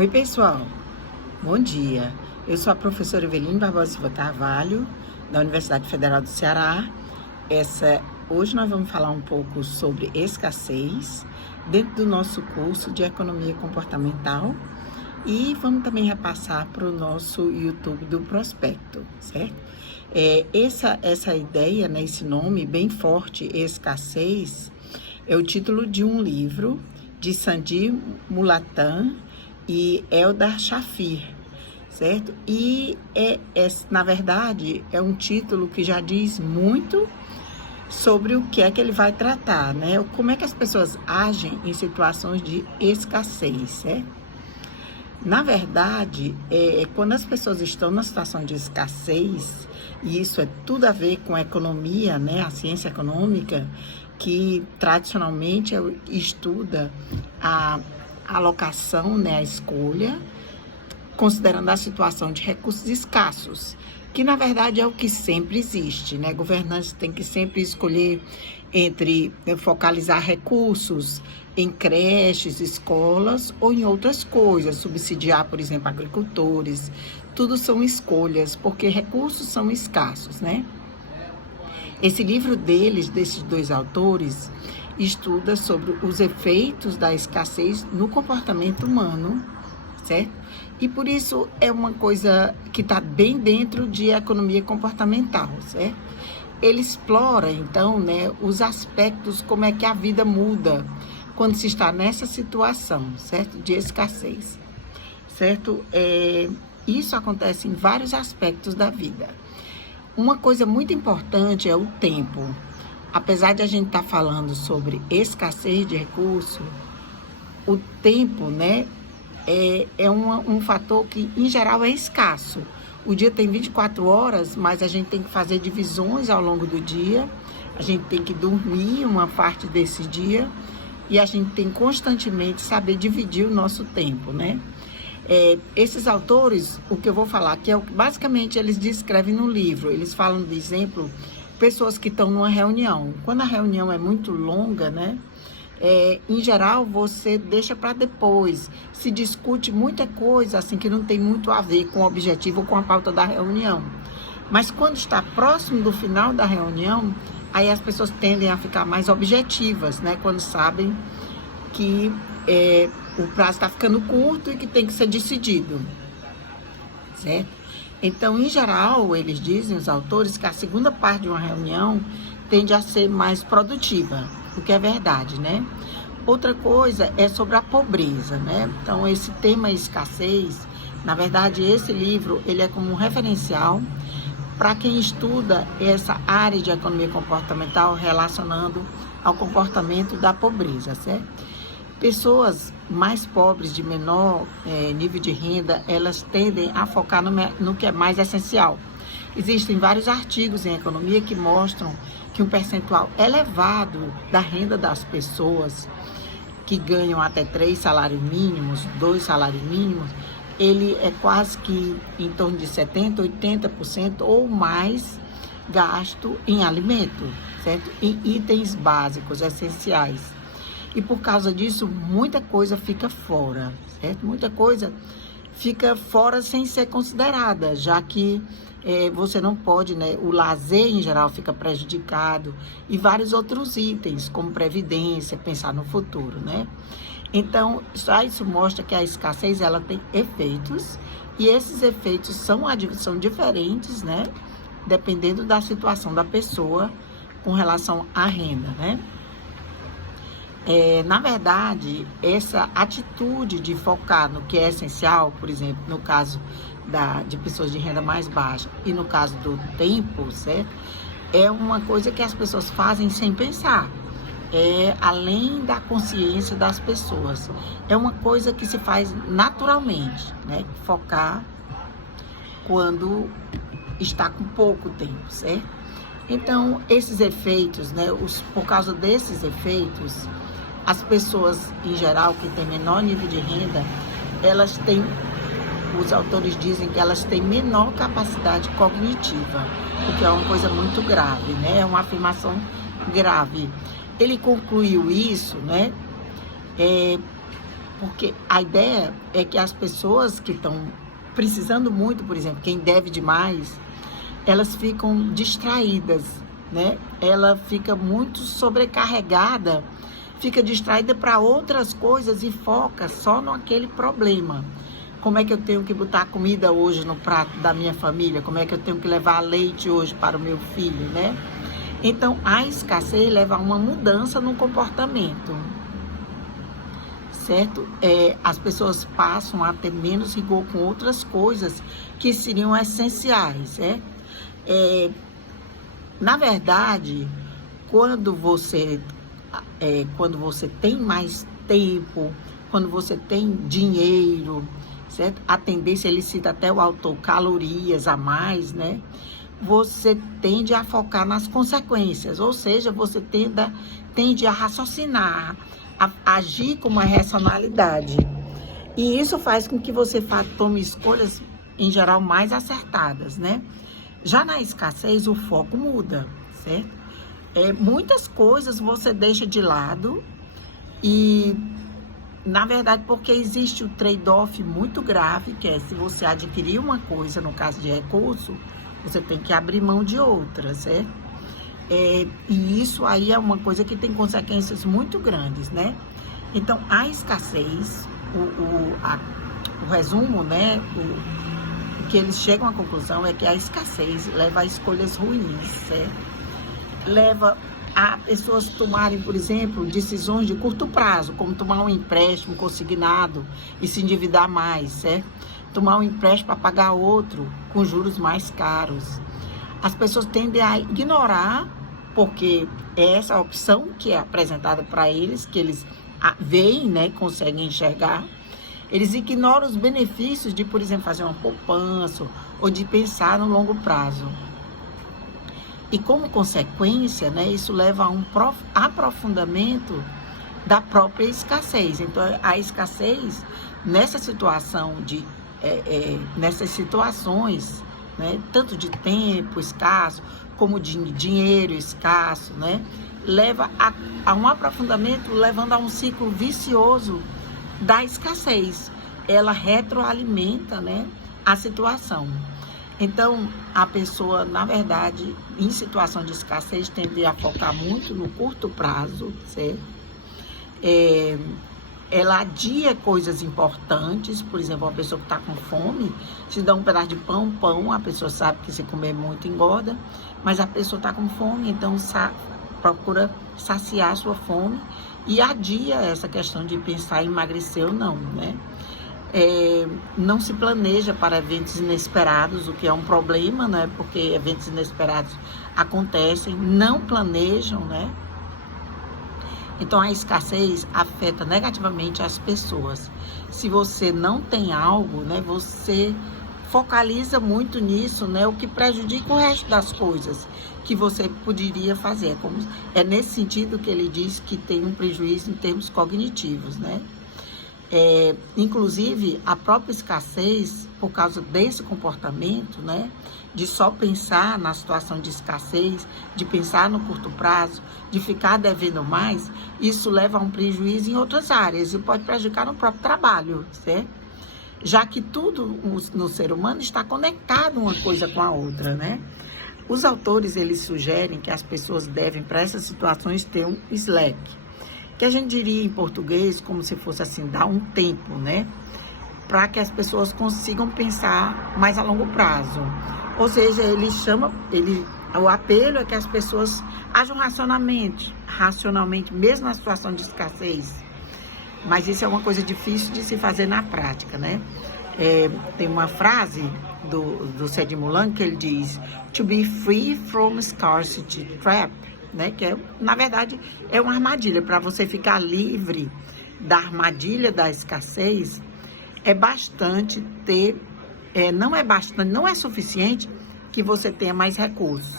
Oi, pessoal. Bom dia. Eu sou a professora Eveline Barbosa Silva Carvalho, da Universidade Federal do Ceará. Hoje nós vamos falar um pouco sobre escassez dentro do nosso curso de Economia Comportamental e vamos também repassar para o nosso YouTube do Prospecto, certo? Essa ideia, né, esse nome bem forte, escassez, é o título de um livro de Sandy Mulatan e Eldar Shafir, certo? E na verdade, é um título que já diz muito sobre o que é que ele vai tratar, né? Como é que as pessoas agem em situações de escassez, certo? Na verdade, quando as pessoas estão numa situação de escassez, e isso é tudo a ver com a economia, né? A ciência econômica, que tradicionalmente estuda a alocação, né, a escolha, considerando a situação de recursos escassos, que na verdade é o que sempre existe, né? Governantes têm que sempre escolher entre focalizar recursos em creches, escolas ou em outras coisas, subsidiar, por exemplo, agricultores. Tudo são escolhas, porque recursos são escassos, né? Esse livro desses dois autores, estuda sobre os efeitos da escassez no comportamento humano, certo? E por isso é uma coisa que está bem dentro de economia comportamental, certo? Ele explora, então, né, os aspectos, como é que a vida muda quando se está nessa situação, certo? De escassez, certo? Isso acontece em vários aspectos da vida. Uma coisa muito importante é o tempo. Apesar de a gente estar falando sobre escassez de recursos, o tempo, né, é um fator que, em geral, é escasso. O dia tem 24 horas, mas a gente tem que fazer divisões ao longo do dia, a gente tem que dormir uma parte desse dia e a gente tem constantemente saber dividir o nosso tempo, né? Esses autores, o que eu vou falar, que é o que basicamente eles descrevem no livro, eles falam de exemplo, pessoas que estão numa reunião. Quando a reunião é muito longa, né? Em geral, você deixa para depois. Se discute muita coisa, assim, que não tem muito a ver com o objetivo ou com a pauta da reunião. Mas quando está próximo do final da reunião, aí as pessoas tendem a ficar mais objetivas, né? Quando sabem que o prazo está ficando curto e que tem que ser decidido, certo? Então, em geral, eles dizem, os autores, que a segunda parte de uma reunião tende a ser mais produtiva, o que é verdade, né? Outra coisa é sobre a pobreza, né? Então, esse tema escassez, na verdade, esse livro, ele é como um referencial para quem estuda essa área de economia comportamental relacionando ao comportamento da pobreza, certo? Pessoas mais pobres, de menor nível de renda, elas tendem a focar no que é mais essencial. Existem vários artigos em economia que mostram que um percentual elevado da renda das pessoas que ganham até 3 salários mínimos, 2 salários mínimos, ele é quase que em torno de 70%, 80% ou mais gasto em alimento, certo? Em itens básicos, essenciais. E por causa disso, muita coisa fica fora, certo? Muita coisa fica fora sem ser considerada, já que você não pode, né? O lazer, em geral, fica prejudicado e vários outros itens, como previdência, pensar no futuro, né? Então, isso mostra que a escassez, ela tem efeitos e esses efeitos são diferentes, né? Dependendo da situação da pessoa com relação à renda, né? Na verdade, essa atitude de focar no que é essencial, por exemplo, no caso de pessoas de renda mais baixa e no caso do tempo, certo? É uma coisa que as pessoas fazem sem pensar. Além da consciência das pessoas. É uma coisa que se faz naturalmente, né? Focar quando está com pouco tempo, certo? Então, esses efeitos, né? Por causa desses efeitos, as pessoas, em geral, que têm menor nível de renda, os autores dizem que elas têm menor capacidade cognitiva, o que é uma coisa muito grave, né? É uma afirmação grave. Ele concluiu isso, né? Porque a ideia é que as pessoas que estão precisando muito, por exemplo, quem deve demais, elas ficam distraídas, né? Ela fica muito sobrecarregada, fica distraída para outras coisas e foca só naquele problema. Como é que eu tenho que botar comida hoje no prato da minha família? Como é que eu tenho que levar leite hoje para o meu filho, né? Então, a escassez leva a uma mudança no comportamento, certo? As pessoas passam a ter menos rigor com outras coisas que seriam essenciais, certo? Na verdade, quando você tem mais tempo, quando você tem dinheiro, certo? A tendência, ele cita até o autor, calorias a mais, né? Você tende a focar nas consequências, ou seja, você tende a raciocinar, a agir com uma racionalidade. E isso faz com que você tome escolhas, em geral, mais acertadas, né? Já na escassez, o foco muda, certo? Muitas coisas você deixa de lado e, na verdade, porque existe o trade-off muito grave, que é se você adquirir uma coisa, no caso de recurso, você tem que abrir mão de outra, certo? E isso aí é uma coisa que tem consequências muito grandes, né? Então, a escassez, o resumo, né? O que eles chegam à conclusão é que a escassez leva a escolhas ruins, certo? Leva a pessoas tomarem, por exemplo, decisões de curto prazo, como tomar um empréstimo consignado e se endividar mais, certo? Tomar um empréstimo para pagar outro com juros mais caros. As pessoas tendem a ignorar, porque é essa a opção que é apresentada para eles, que eles veem, né, conseguem enxergar. Eles ignoram os benefícios de, por exemplo, fazer uma poupança ou de pensar no longo prazo. E como consequência, né, isso leva a um aprofundamento da própria escassez. Então, a escassez, nessas situações, né, tanto de tempo escasso, como de dinheiro escasso, né, leva a um aprofundamento, levando a um ciclo vicioso da escassez. Ela retroalimenta, né, a situação. Então, a pessoa, na verdade, em situação de escassez, tende a focar muito no curto prazo, certo? Ela adia coisas importantes, por exemplo, uma pessoa que está com fome, se dá um pedaço de pão, a pessoa sabe que se comer muito engorda, mas a pessoa está com fome, então procura saciar a sua fome e adia essa questão de pensar em emagrecer ou não, né? Não se planeja para eventos inesperados, o que é um problema, né? Porque eventos inesperados acontecem, não planejam, né? Então, a escassez afeta negativamente as pessoas. Se você não tem algo, né, você focaliza muito nisso, né, o que prejudica o resto das coisas que você poderia fazer. É nesse sentido que ele diz que tem um prejuízo em termos cognitivos, né? Inclusive, a própria escassez, por causa desse comportamento, né, de só pensar na situação de escassez, de pensar no curto prazo, de ficar devendo mais, isso leva a um prejuízo em outras áreas e pode prejudicar no próprio trabalho, certo? Já que tudo no ser humano está conectado uma coisa com a outra, né? Os autores, eles sugerem que as pessoas devem, para essas situações, ter um slack, que a gente diria em português como se fosse assim, dar um tempo, né? Para que as pessoas consigam pensar mais a longo prazo. Ou seja, o apelo é que as pessoas ajam racionalmente, mesmo na situação de escassez. Mas isso é uma coisa difícil de se fazer na prática, né? Tem uma frase do Cédric Moulin que ele diz: "To be free from scarcity trap", né? Que na verdade é uma armadilha. Para você ficar livre da armadilha da escassez, é bastante ter, não é suficiente que você tenha mais recursos.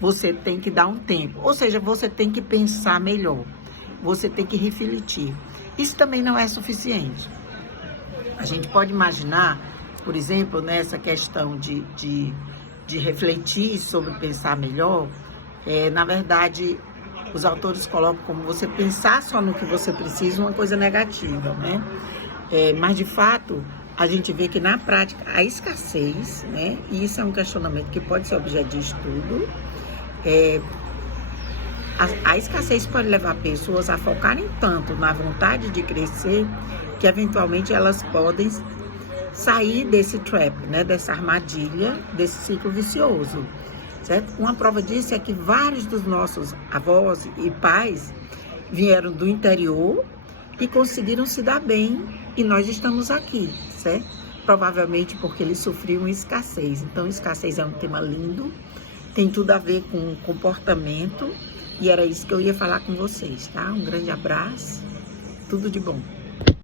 Você tem que dar um tempo, ou seja, você tem que pensar melhor, você tem que refletir. Isso também não é suficiente. A gente pode imaginar, por exemplo, nessa questão de refletir sobre pensar melhor, na verdade, os autores colocam como você pensar só no que você precisa, uma coisa negativa, né? Mas, de fato, a gente vê que na prática a escassez, né? E isso é um questionamento que pode ser objeto de estudo. A escassez pode levar pessoas a focarem tanto na vontade de crescer que eventualmente elas podem sair desse trap, né? Dessa armadilha, desse ciclo vicioso, certo? Uma prova disso é que vários dos nossos avós e pais vieram do interior e conseguiram se dar bem, e nós estamos aqui, certo? Provavelmente porque eles sofriam escassez. Então, escassez é um tema lindo, tem tudo a ver com comportamento, e era isso que eu ia falar com vocês, tá? Um grande abraço, tudo de bom.